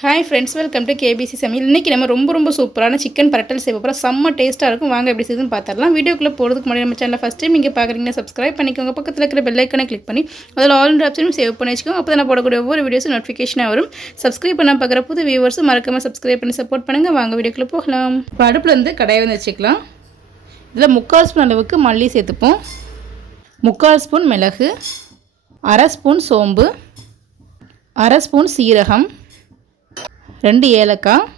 Hi friends welcome to KBC சமையல் இன்றைக்கி நம்ம ரொம்ப ரொம்ப சூப்பரான சிக்கன் பரட்டல் செய்ய போகிறோம் செம்ம டேஸ்ட்டாக இருக்கும். வாங்க எப்படி செய்யுதுன்னு பார்த்துடலாம். வீடியோக்குள்ளே போகிறதுக்கு முன்னாடி நம்ம சேனல் ஃபஸ்ட் டைம் நீங்கள் பார்க்குறீங்கன்னா சப்ஸ்கிரைப் பண்ணிக்கோங்க. பக்கத்தில் இருக்கிற பெல் ஐக்கனை கிளிக் பண்ணி அதில் ஆல் ஆப்ஷனும் சேவ் பண்ணி வச்சுக்கோங்க. அப்போ தான் நான் போடக்கூடிய ஒவ்வொரு வீடியோஸும் நோட்டிஃபிகேஷனாக வரும். சப்ஸ்கிரைப் பண்ண பார்க்குற புது வியூவர்ஸும் மறக்காமல் சப்ஸ்கிரைப் பண்ணி சப்போர்ட் பண்ணுங்கள் வாங்க வீடியோக்குள்ளே போகலாம். இப்போ அடுப்பில் வந்து கடையை வந்து வச்சுக்கலாம். இதில் முக்கால் ஸ்பூன் அளவுக்கு மல்லி சேர்த்துப்போம். முக்கால் ஸ்பூன் மிளகு. அரை ஸ்பூன் சோம்பு. அரை ஸ்பூன் சீரகம். ரெண்டு ஏலக்காய்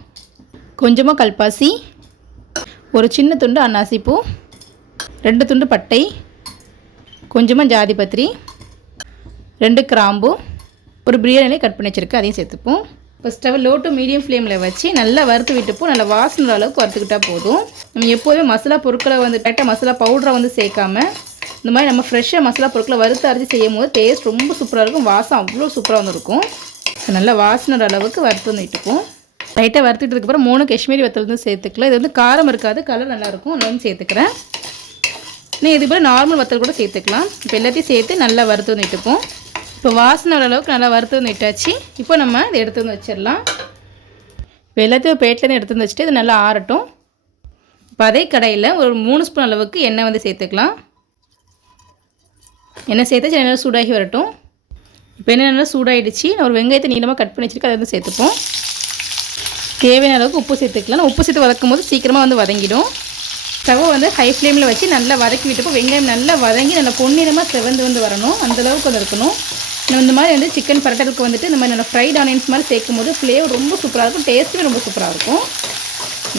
கொஞ்சமாக கல்பாசி ஒரு சின்ன துண்டு அன்னாசிப்பூ ரெண்டு துண்டு பட்டை கொஞ்சமாக ஜாதி பத்திரி ரெண்டு கிராம்பு ஒரு பிரியாணிலே கட் பண்ணி வச்சுருக்கு அதையும் சேர்த்துப்போம். இப்போ ஸ்டவ் லோ டு மீடியம் ஃப்ளேமில் வச்சு நல்லா வறுத்து விட்டுப்போம் நல்லா வாசனை அளவுக்கு வறுத்துக்கிட்டால் போதும். நம்ம எப்போதுமே மசாலா பொருட்களை வந்து கரெக்டாக மசாலா பவுடரை வந்து சேர்க்காம இந்த மாதிரி நம்ம ஃப்ரெஷ்ஷாக மசாலா பொருட்களை வறுத்து அரைச்சி செய்யும் போது டேஸ்ட் ரொம்ப சூப்பராக இருக்கும் வாசம் அவ்வளோ சூப்பராக வந்துருக்கும். நல்லா வாசனை அளவுக்கு வறுத்து வந்துட்டுப்போம் லைட்டாக வறுத்துட்டதுக்கப்புறம் மூணு காஷ்மீரி வத்தல் வந்து சேர்த்துக்கலாம். இது வந்து காரம் இருக்காது கலர் நல்லாயிருக்கும் ஒன்று வந்து சேர்த்துக்கிறேன். நீ இது போல் நார்மல் வத்தல் கூட சேர்த்துக்கலாம். இப்போ எல்லாத்தையும் சேர்த்து நல்லா வறுத்து வந்து இட்டுப்போம் இப்போ வாசனை அளவுக்கு நல்லா வறுத்து வந்துட்டாச்சு. இப்போ நம்ம இதை எடுத்து வந்து வச்சிடலாம். இப்போ எல்லாத்தையும் பேட்லேருந்து எடுத்து வந்து வச்சுட்டு இது நல்லா ஆறட்டும். இப்போ அதே கடையில் ஒரு மூணு ஸ்பூன் அளவுக்கு எண்ணெய் வந்து சேர்த்துக்கலாம். எண்ணெய் சேர்த்து நல்லா சூடாகி வரட்டும். வெண்ணெய் நல்லா சூடாகிடுச்சு நான் ஒரு வெங்காயத்தை நீளமாக கட் பண்ணி வச்சுருக்கேன். அதை வந்து சேர்த்துப்போம். தேவையான அளவுக்கு உப்பு சேர்த்துக்கலாம். உப்பு சேர்த்து வதக்கும் போது சீக்கிரமாக வந்து வதங்கிடும். ஸ்டவ்வை வந்து ஹை ஃப்ளேமில் வச்சு நல்லா வதக்கி விட்டுப்போம் வெங்காயம் நல்லா வதங்கி நல்லா பொன்னிறமாக செவந்து வந்து வரணும். அந்தளவுக்கு வந்து இருக்கணும். நம்ம இந்த மாதிரி வந்து சிக்கன் பரட்டலுக்கு வந்துட்டு இந்த மாதிரி நல்லா ஃப்ரைட் ஆனியன்ஸ் மாதிரி சேர்க்கும் போது ஃப்ளேவர் ரொம்ப சூப்பராக இருக்கும். டேஸ்ட்டுமே ரொம்ப சூப்பராக இருக்கும்.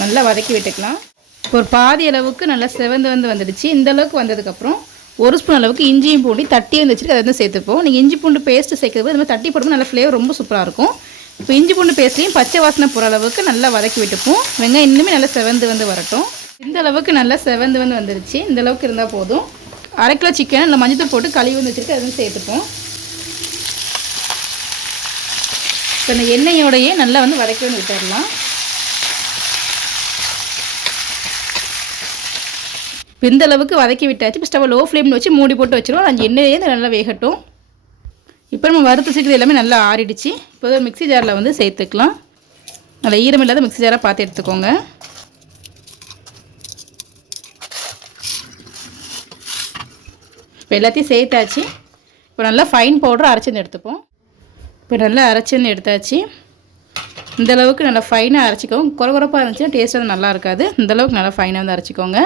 நல்லா வதக்கி விட்டுக்கலாம். ஒரு பாதி அளவுக்கு நல்லா செவந்து வந்து வந்துடுச்சு. இந்த அளவுக்கு வந்ததுக்கப்புறம் ஒரு ஸ்பூன் அளவுக்கு இஞ்சியும் பூண்டி தட்டி வந்து வச்சுட்டு அதை வந்து சேர்த்துப்போம். நீங்கள் இஞ்சி பூண்டு பேஸ்ட்டு சேர்க்குறது அது மாதிரி தட்டி போடும்போது நல்ல ஃப்ளேவர் ரொம்ப சூப்பராக இருக்கும். இப்போ இஞ்சி பூண்டு பேஸ்ட்லையும் பச்சை வாசனை போகிற அளவுக்கு நல்லா வதக்கி விட்டுப்போம். வெங்காயம் இன்னுமே நல்லா செவந்து வந்து வரட்டும். இந்த அளவுக்கு நல்லா செவந்து வந்து வந்துருச்சு. இந்த அளவுக்கு இருந்தால் போதும். அரை கிலோ சிக்கன் இல்லை மஞ்சள் போட்டு கழுவி வந்து வச்சுருக்கு அதை வந்து சேர்த்துப்போம். இப்போ இந்த எண்ணெயோடையே நல்லா வந்து வதக்கி வந்து விட்டுடலாம் இப்போ இந்த அளவுக்கு வதக்கி விட்டாச்சு இப்போ ஸ்டவ் லோ ஃப்ளேமில் வச்சு மூடி போட்டு வச்சுருவோம். அஞ்சு எண்ணெயே நல்லா வேகட்டும். இப்போ நம்ம வறுத்து வச்சுக்கிறது எல்லாமே நல்லா ஆறிடுச்சு. இப்போ மிக்ஸி ஜாரில் வந்து சேர்த்துக்கலாம். நல்லா ஈரம் இல்லாத மிக்ஸி ஜாராக பார்த்து எடுத்துக்கோங்க. இப்போ எல்லாத்தையும் சேர்த்தாச்சு. இப்போ நல்லா ஃபைன் பவுடர் அரைச்சிருந்து எடுத்துப்போம். இப்போ நல்லா அரைச்சிருந்து எடுத்தாச்சு. இந்த அளவுக்கு நல்லா ஃபைனாக அரைச்சிக்கோங்க. குறை குறைப்பாக இருந்துச்சுன்னா டேஸ்ட் வந்து நல்லா இருக்காது. இந்தளவுக்கு நல்லா ஃபைனாக வந்து அரைச்சிக்கோங்க.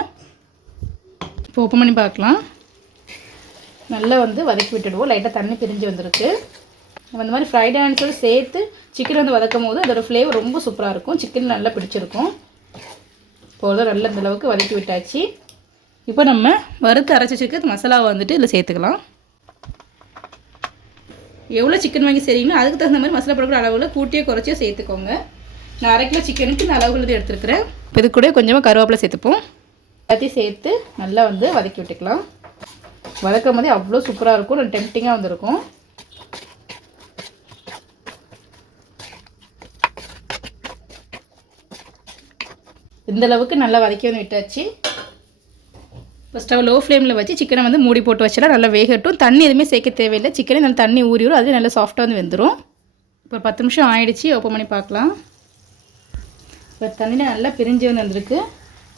இப்போ ஓப்பன் பண்ணி பார்க்கலாம். நல்லா வந்து வதக்கி விட்டுடுவோம். லைட்டாக தண்ணி பிரிஞ்சு வந்திருக்கு. நம்ம இந்த மாதிரி ஃப்ரைட் ஆனிஸோடு சேர்த்து சிக்கன் வந்து வதக்கும் போது அதோடய ஃப்ளேவர் ரொம்ப சூப்பராக இருக்கும். சிக்கன் நல்லா பிடிச்சிருக்கும். இப்போது நல்ல இந்த அளவுக்கு வதக்கி விட்டாச்சு. இப்போ நம்ம வறுத்து அரைச்சி வச்சுருக்க மசாலாவை வந்துட்டு இதில் சேர்த்துக்கலாம். எவ்வளோ சிக்கன் வாங்கி செய்றீங்களோ அதுக்கு தகுந்த மாதிரி மசாலா பொருட்கள் அளவில் கூட்டியே குறைச்சியோ சேர்த்துக்கோங்க. நான் அரை கிலோ சிக்கனுக்கு இந்த அளவுக்கு எடுத்துருக்கிறேன். இது கூட கொஞ்சமாக கருவேப்பிலை சேர்த்துப்போம். எல்லாத்தையும் சேர்த்து நல்லா வந்து வதக்கி விட்டுக்கலாம். வதக்கும் போதே அவ்வளோ சூப்பராக இருக்கும். நான் டெம்டிங்காக வந்துருக்கும். இந்த அளவுக்கு நல்லா வதக்கி வந்து விட்டாச்சு. இப்போ ஸ்டவ் லோ ஃப்ளேமில் வச்சு சிக்கனை வந்து மூடி போட்டு வச்சுலாம் நல்லா வேகட்டும். தண்ணி எதுவுமே சேர்க்க தேவையில்லை. சிக்கனே நல்லா தண்ணி ஊறி வரும் அது நல்லா சாஃப்டாக வந்து வெந்துடும் இப்போ ஒரு பத்து நிமிஷம் ஆயிடுச்சு. ஓப்பன் பண்ணி பார்க்கலாம். இப்போ தண்ணியில் நல்லா பிரிஞ்சு வந்து வந்திருக்கு.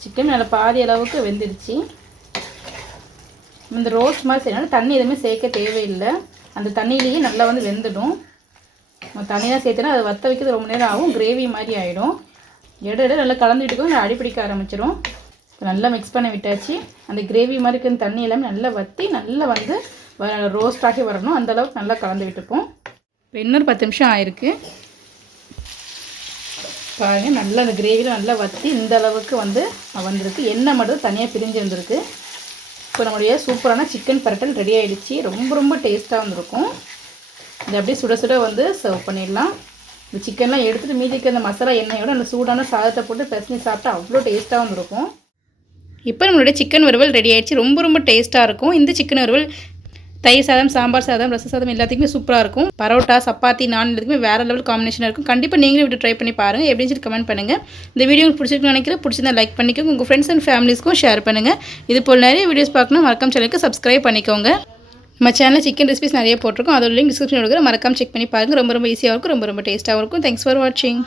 சிக்கன் நல்லா பாதி அளவுக்கு வெந்துடுச்சு. இந்த ரோஸ்ட் மாதிரி செய்யணும் தண்ணி எதுவுமே சேர்க்க தேவையில்லை. அந்த தண்ணியிலேயே நல்லா வந்து வெந்துடும். தண்ணியாக சேர்த்தனா அதை வற்ற வைக்கிறது ரொம்ப நேரம் ஆகும். கிரேவி மாதிரி ஆகிடும் இட இட நல்லா கலந்துட்டு அடிப்பிடிக்க ஆரம்பிச்சிடும் நல்லா மிக்ஸ் பண்ணி விட்டாச்சு. அந்த கிரேவி மாதிரி இருக்கிற தண்ணி எல்லாமே நல்லா வற்றி நல்லா வந்து ரோஸ்ட் ஆகி வரணும். அந்தளவுக்கு நல்லா கலந்து விட்டுப்போம் இப்போ இன்னொரு பத்து நிமிஷம் ஆயிருக்கு. பாருங்கள் நல்லா அந்த கிரேவியில் நல்லா வற்றி இந்த அளவுக்கு வந்து வந்திருக்கு. எண்ணெய் மட்டும் தனியாக பிரிஞ்சு வந்திருக்கு. இப்போ நம்மளுடைய சூப்பரான சிக்கன் பரட்டல் ரெடி ஆகிடுச்சு ரொம்ப ரொம்ப டேஸ்ட்டாக வந்திருக்கும். இது அப்படியே சுட சுட வந்து சர்வ் பண்ணிடலாம். இந்த சிக்கன்லாம் எடுத்துகிட்டு மீதிக்கு அந்த மசாலா எண்ணெயோட அந்த சூடான சாதத்தை போட்டு பிரச்சனை சாப்பிட்டா அவ்வளோ டேஸ்ட்டாக வந்திருக்கும். இப்போ நம்மளுடைய சிக்கன் வறுவல் ரெடி ஆகிடுச்சு ரொம்ப ரொம்ப டேஸ்ட்டாக இருக்கும். இந்த சிக்கன் வறுவல் தயிர் சாதம் சாம்பார் சாதம் ரச சாதம் எல்லாத்துக்குமே சூப்பராக இருக்கும். பரோட்டா சப்பாத்தி நான் எல்லாத்துக்குமே வேறு லெவல் காம்பினேஷனாக இருக்கும். கண்டிப்பாக நீங்களும் விட்டு ட்ரை பண்ணி பாருங்கள் எப்படின்னு சொல்லி கமெண்ட் பண்ணுங்கள் இந்த வீடியோ உங்களுக்கு பிடிச்சிருக்குன்னு நினைக்கிறேன். பிடிச்சிருந்தா லைக் பண்ணிக்கோங்க. உங்கள் ஃப்ரெண்ட்ஸ் அண்ட் ஃபேமிலிஸ்க்கும் ஷேர் பண்ணுங்கள் இது போல் நிறைய வீடியோஸ் பார்க்கணும். மறக்காம சேனலுக்கு சப்ஸ்கிரைப் பண்ணிக்கோங்க. நம்ம சேனலில் சிக்கன் ரெசிபிஸ் நிறைய போட்டிருக்கோம். அதோட லிங்க் டிஸ்கிரிப்ஷன் கொடுக்குற மறக்காம செக் பண்ணி பாருங்கள் ரொம்ப ரொம்ப ஈஸியாக இருக்கும். ரொம்ப ரொம்ப டேஸ்ட்டாகவும் இருக்கும். தேங்க்ஸ் ஃபார் வாட்சிங்